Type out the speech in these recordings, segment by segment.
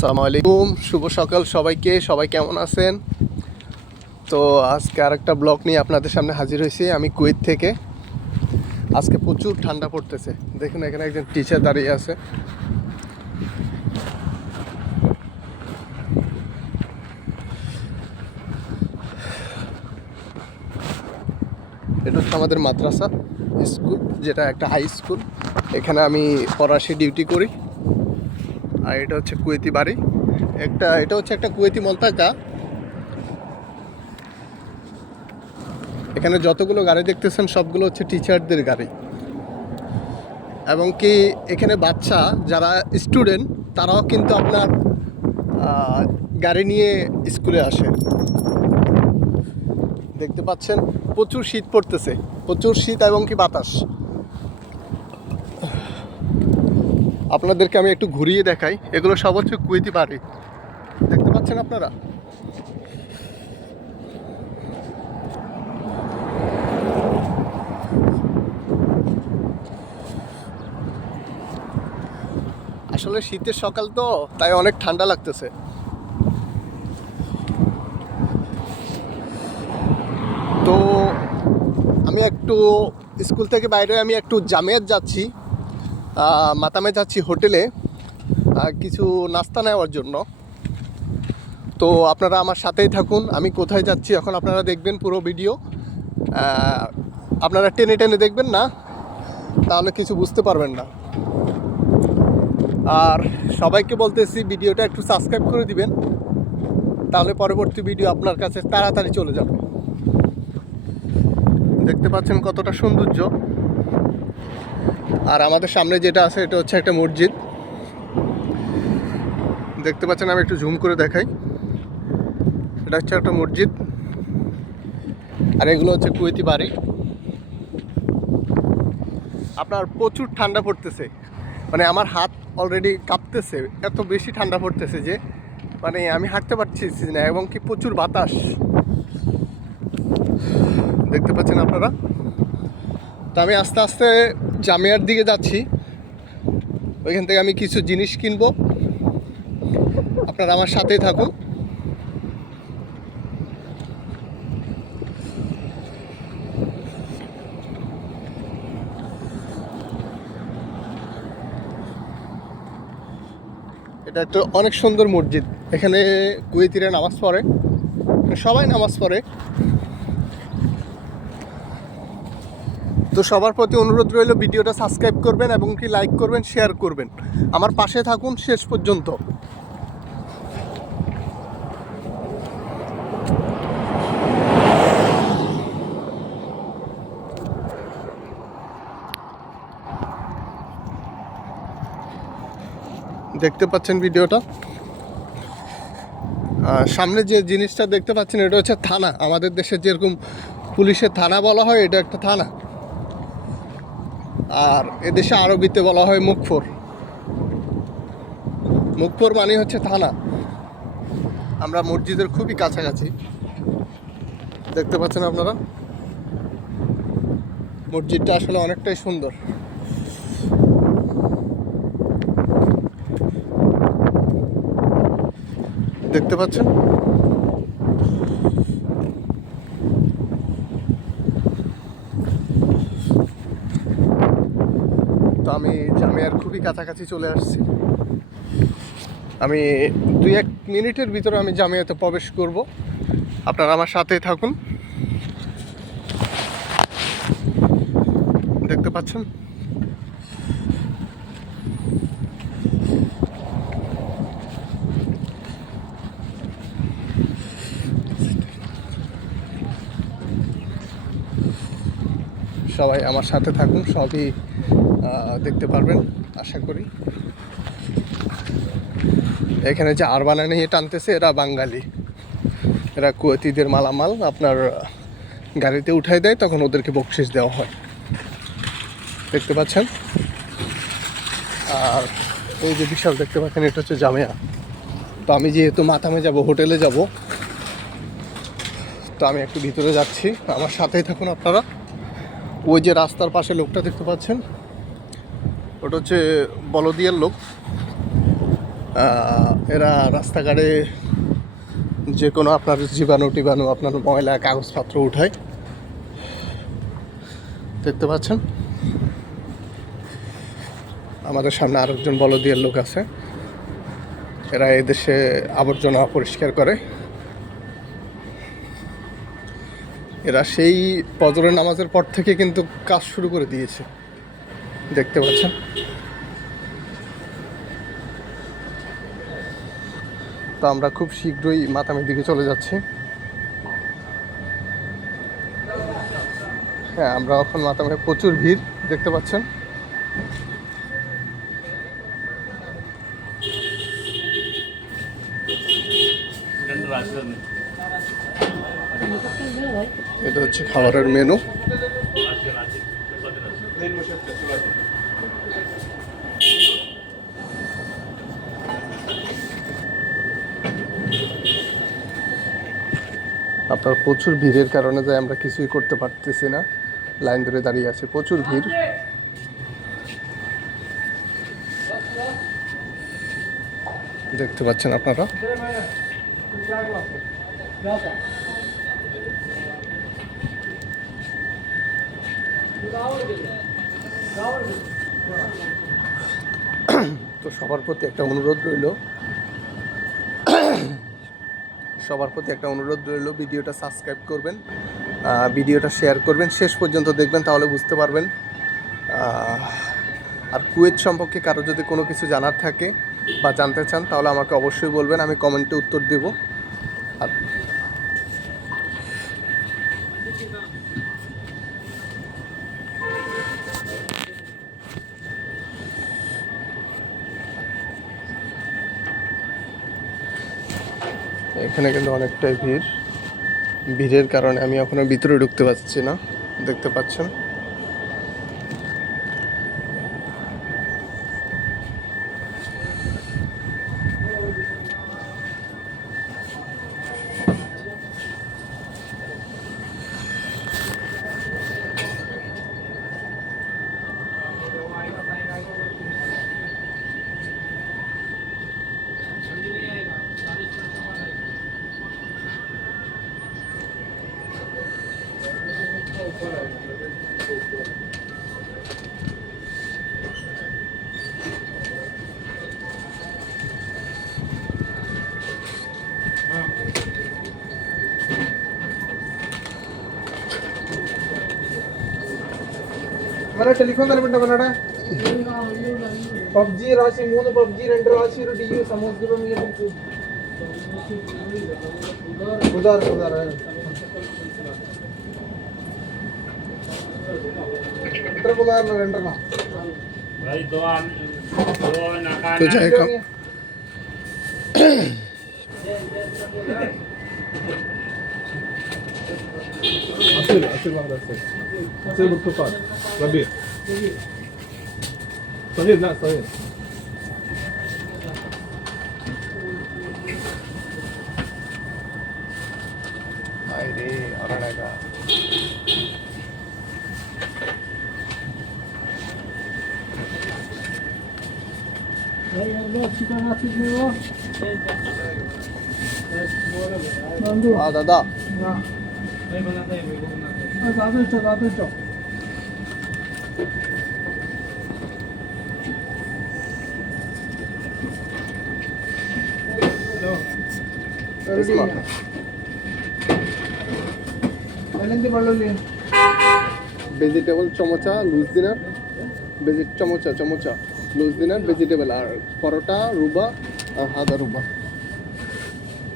আসসালামু আলাইকুম। শুভ সকাল সবাইকে। সবাই কেমন আছেন? তো আজকে আরেকটা ব্লগ নিয়ে আপনাদের সামনে হাজির হয়েছি আমি কুয়েত থেকে। আজকে প্রচুর ঠান্ডা পড়তেছে। দেখুন, এখানে একজন টিচার দাঁড়িয়ে আছে। এটা হচ্ছে আমাদের মাদ্রাসা স্কুল, যেটা একটা হাই স্কুল এখানে আমি ফরাসি ডিউটি করি। আর এটা হচ্ছে কুয়েতি বাড়ি। একটা, এটা হচ্ছে একটা কুয়েতি মলতাকা এখানে যতগুলো গাড়ি দেখতেছেন, সবগুলো হচ্ছে টিচারদের গাড়ি। এবং কি এখানে বাচ্চা, যারা স্টুডেন্ট তারাও কিন্তু আপনার গাড়ি নিয়ে স্কুলে আসে। দেখতে পাচ্ছেন, প্রচুর শীত পড়তেছে। প্রচুর শীত এবং কি বাতাস। আপনাদেরকে আমি একটু ঘুরিয়ে দেখাই। এগুলো সব হচ্ছে কুয়েতি বাড়ি। দেখতে পাচ্ছেন আপনারা? আসলে শীতের সকাল তো, তাই অনেক ঠান্ডা লাগতেছে। তো আমি একটু স্কুল থেকে বাইরে আমি একটু জামিয়াত যাচ্ছি। মাতামে যাচ্ছি হোটেলে কিছু নাস্তা নেওয়ার জন্য। তো আপনারা আমার সাথেই থাকুন, আমি কোথায় যাচ্ছি এখন আপনারা দেখবেন পুরো ভিডিও। আপনারা টেনে টেনে দেখবেন না, তাহলে কিছু বুঝতে পারবেন না। আর সবাইকে বলতেছি, ভিডিওটা একটু সাবস্ক্রাইব করে দিবেন, তাহলে পরবর্তী ভিডিও আপনার কাছে তাড়াতাড়ি চলে যাবে। দেখতে পাচ্ছেন কতটা সৌন্দর্য। আর আমাদের সামনে যেটা আছে, এটা হচ্ছে একটা মসজিদ। দেখতে পাচ্ছেন, আমি একটু জুম করে দেখাই। এটা হচ্ছে একটা মসজিদ। আর এগুলো হচ্ছে কুয়েতি বাড়ি। আপনার প্রচুর ঠান্ডা পড়তেছে। মানে আমার হাত অলরেডি কাঁপতেছে, এত বেশি ঠান্ডা পড়তেছে যে মানে আমি হাঁটতে পারছি না, এবং কি প্রচুর বাতাস। দেখতে পাচ্ছেন আপনারা? তো আমি আস্তে আস্তে জামিয়ার দিকে যাচ্ছি। ওইখান থেকে আমি কিছু জিনিস কিনবো। আপনারা আমার সাথেই থাকুন। এটা একটা অনেক সুন্দর মসজিদ। এখানে কুয়েতিরা নামাজ পড়ে। সবাই নামাজ পড়ে। তো সবার প্রতি অনুরোধ রইল ভিডিওটা সাবস্ক্রাইব করবেন এবং কি লাইক করবেন শেয়ার করবেন। আমার পাশে থাকুন শেষ পর্যন্ত। দেখতে পাচ্ছেন ভিডিওটা? সামনে যে জিনিসটা দেখতে পাচ্ছেন, এটা হচ্ছে থানা। আমাদের দেশে যেরকম পুলিশের থানা বলা হয়, এটা একটা থানা। আর এদেশে আরবিতে বলা হয় মুখফোর। মুখফোর মানে হচ্ছে থানা। আমরা মসজিদের খুবই কাছাকাছি। দেখতে পাচ্ছেন আপনারা? মসজিদটা আসলে অনেকটাই সুন্দর। দেখতে পাচ্ছেন? আমি জামিয়ার খুবই কাছাকাছি চলে আসছি। আমি দুই এক মিনিটের ভিতরে আমি জামিয়াতে প্রবেশ করব। আপনারা আমার সাথেই থাকুন। দেখতে পাচ্ছেন? সবাই আমার সাথে থাকুন, সবই দেখতে পারবেন, আশা করি। এখানে যে আরবানা নিয়ে টানতেছে, এরা বাঙালি। এরা কুয়েতিদের মালামাল, আপনার গাড়িতে উঠাই দেয়, তখন ওদেরকে বকশিস দেওয়া হয়। দেখতে পাচ্ছেন? আর এই যে বিশাল দেখতে পাচ্ছেন, এটা হচ্ছে জামিয়া। তো আমি যেহেতু মাথামে যাব, হোটেলে যাব, তো আমি একটু ভিতরে যাচ্ছি। আমার সাথেই থাকুন আপনারা। ওই যে রাস্তার পাশে লোকটা দেখতে পাচ্ছেন, ওটা হচ্ছে বলদিয়ার লোক। এরা রাস্তাঘাটে যে কোনো আপনার জীবাণু টিবাণু, আপনার ময়লা, কাগজপত্র উঠায়। দেখতে পাচ্ছেন? আমাদের সামনে আরেকজন বলদিয়ার লোক আছে। এরা এদেশে আবর্জনা পরিষ্কার করে। এরা সেই ফজরের নামাজের পর থেকে কিন্তু কাজ শুরু করে দিয়েছে। দেখতে পাচ্ছেন? তো আমরা খুব শীঘ্রই মাতামের দিকে চলে যাচ্ছি। হ্যাঁ আমরা এখন মাতামে প্রচুর ভিড়, দেখতে পাচ্ছেন? এটা হচ্ছে খাবারের মেনু। আপনার প্রচুর ভিড়ের কারণে যে আমরা কিছুই করতে পারতেছি না। লাইন ধরে দাঁড়িয়ে আছে, প্রচুর ভিড়। দেখতে পাচ্ছেন আপনারা? তো সবার প্রতি একটা অনুরোধ রইল। সবার প্রতি একটা অনুরোধ রইল, ভিডিওটা সাবস্ক্রাইব করবেন ভিডিওটা শেয়ার করবেন, শেষ পর্যন্ত দেখবেন, তাহলে বুঝতে পারবেন। আর কুয়েত সম্পর্কে কারও যদি কোনো কিছু জানার থাকে বা জানতে চান, তাহলে আমাকে অবশ্যই বলবেন, আমি কমেন্টে উত্তর দেব। আর এখানে কিন্তু অনেকটাই ভিড়। ভিড়ের কারণে আমি এখনও ভিতরে ঢুকতে পারছি না। দেখতে পাচ্ছেন? ಮನೆ ಟೆಲಿಫೋನ್ ಅಲ್ಲಿ ಬಿಟ್ಟ ಕನ್ನಡ ಪಬ್ಜಿ ರಾಶಿ ಮೂರು ಪಬ್ಜಿ ರೆಂಡು ರಾಶಿ ಡಿ ಯು ಸಮುದ್ರ ಉದಾರ್ ಉದಾರ എത്ര ഉപകാരണം രണ്ടെണ്ണം തുജായക്കാം عصير عصير واحد عصير عصير برتقال ربيع صغير لا صغير هايدي أرانا দাদা ইসমা। এলেন্দি বললি ভেজিটেবল চমচা লুজ দিনার ভেজি চমচা চমচা লুজ দিনার ভেজিটেবল আর পরোটা, রুবা, আর হাদা রুবা।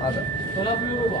হাদা রুবা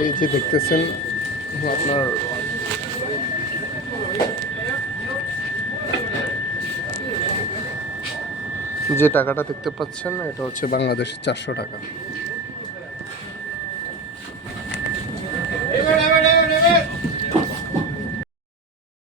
এই যে দেখতেছেন আপনার যে টাকাটা দেখতে পাচ্ছেন এটা হচ্ছে বাংলাদেশের চারশো টাকা।